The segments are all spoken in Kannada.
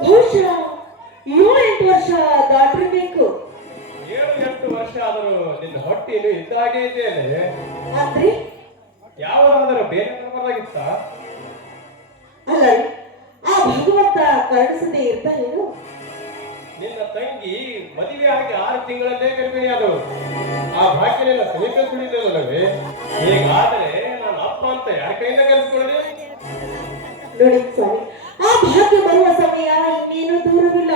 ಬಹುಶಃ 7-8 ವರ್ಷ ದಾಟಿರ್ಬೇಕು. 7-8 ವರ್ಷ ಆದರೂ ನಿನ್ನ ಹೊಟ್ಟೆಯನ್ನು ಇದ್ದಾಗೆ ಇದೆಯೇ? ಅಂದ್ರೆ ಯಾವುದಾದರೂ ಬೇರೆ ಬರಲಾಗಿತ್ತ? ಅಲ್ಲ, ಆ ಭಗವಂತ ಕರುಣಿಸದೆ ಇರ್ತಾನೇನು? ನಿನ್ನ ತಂಗಿ ಮದುವೆ ಆಗಿ 6 ತಿಂಗಳಲ್ಲೇ ಗರ್ಭಿಣಿಯಾದಳು. ಆ ಭಾಗ್ಯನೆಲ್ಲ ಸಮೀಪ ಸುಳಿದಲ್ಲವೇ? ಹೀಗಾದರೆ ನಾನು ಅಪ್ಪ ಅಂತ ಯಾರ ಕೈಯಿಂದ ಕರೆಸಿಕೊಳ್ಳಿ? ನೋಡಿ ಸ್ವಾಮಿ, ಆ ಭಾಗ್ಯ ಬರುವ ಸಮಯ ಇನ್ನೇನು ದೂರವಿಲ್ಲ.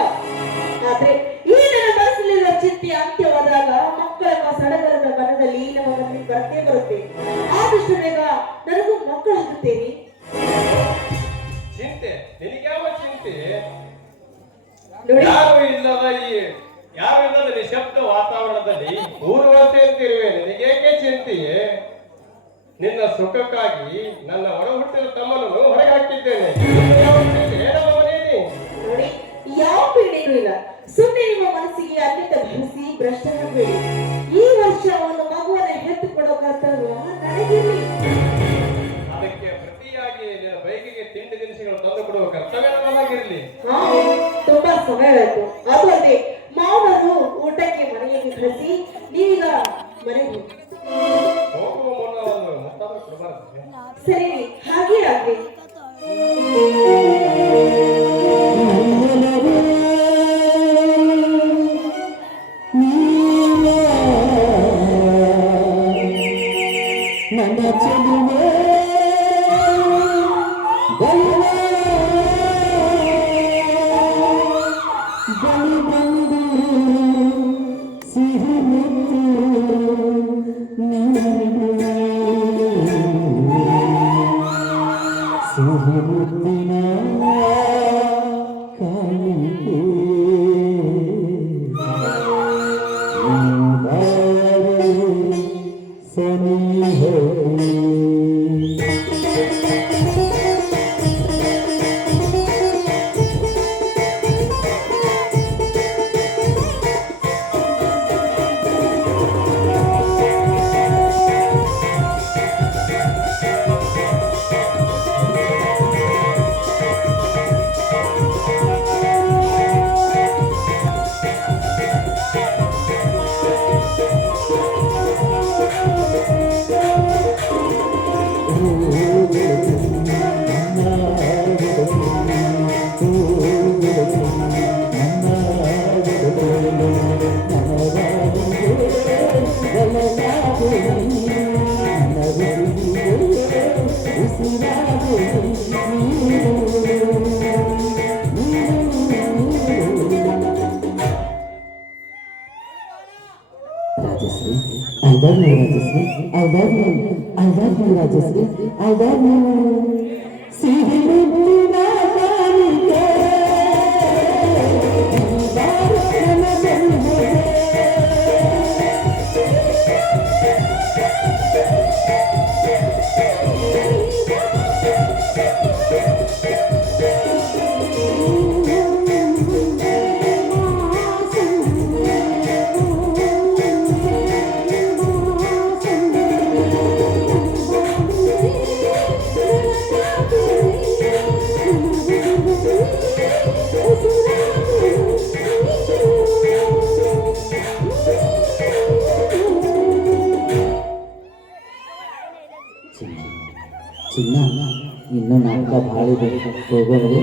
ಆದ್ರೆ ಈ ನನ್ನ ಮನಸ್ಸಲ್ಲಿರುವ ಚಿಂತೆ ಅಂತ್ಯವಾದಾಗ ಮಕ್ಕಳ ಸಡಗರದ ಮನದಲ್ಲಿ ನಮ್ಮ ಮನಸ್ಸಿಗೆ ಬರದೇ ಬರುತ್ತೆ. ಆದಷ್ಟು ಬೇಗ ನನಗೂ ಮಕ್ಕಳಾಗುತ್ತೇನೆ. ಚಿಂತೆ? ನಿನಗ್ಯಾವ ಚಿಂತೆ? ನೋಡಿ, ಯಾರು ಇಲ್ಲದ ನಿಶಬ್ದ ವಾತಾವರಣದಲ್ಲಿ 3 ವರ್ಷ ಅಂತಿರುವೆ. ನಿನಗೇಕೆ ಚಿಂತೆಯೇ? ನಿನ್ನ ಸುಖಕ್ಕಾಗಿ ನನ್ನ ಒಳ ಹುಟ್ಟಿದ ತಮ್ಮನನ್ನು ಹೊರಗೆ ಹಾಕಿದ್ದೇನೆ. ನೋಡಿ, ಯಾವ ಪೀಡೆನೂ ಇಲ್ಲ. ಸುಮ್ಮನೆ ನಿಮ್ಮ ಮನಸ್ಸಿಗೆ ಅನ್ಯತ ಭರಿಸಿ ಭ್ರಷ್ಟರಾಗಬೇಡಿ. ಈ ವರ್ಷ ಒಂದು ಮಗುವನ್ನ ಹೆತ್ತು ಕೊಡೋ ಕರ್ತವ್ಯ ನನಗಿರಲಿ. ಅದಕ್ಕೆ ಪ್ರತಿಯಾಗಿ ನಿನ್ನ ಬೈಕಿಗೆ ತಿಂಡಿ ತಿನಿಸುಗಳು ತಂದು ಕೊಡುವ ಕರ್ತವ್ಯ ನಮಗಿರಲಿ. ತುಂಬಾ ಸಮಯವಾಯ್ತು. ಅದು ಅದೇ ಮಾವನನ್ನು ಊಟಕ್ಕೆ ಮನೆಯಲ್ಲಿ ಕಳಿಸಿ ನೀವೀಗ ಮನೆಗೆ ಹೋಗುವ ಮುನ್ನ ಒಂದು ಮತ್ತಾದ್ರೂ ಕೊಡಬಾರದು. ಸರಿ, ಹಾಗೆ ಆಗ್ಲಿ. I love you, Rajasri. I love you. ಚಿನ್ನ ಇನ್ನು ನಾಟಕ ಭಾಳ ಇದೆ ಹೋಗೋದು.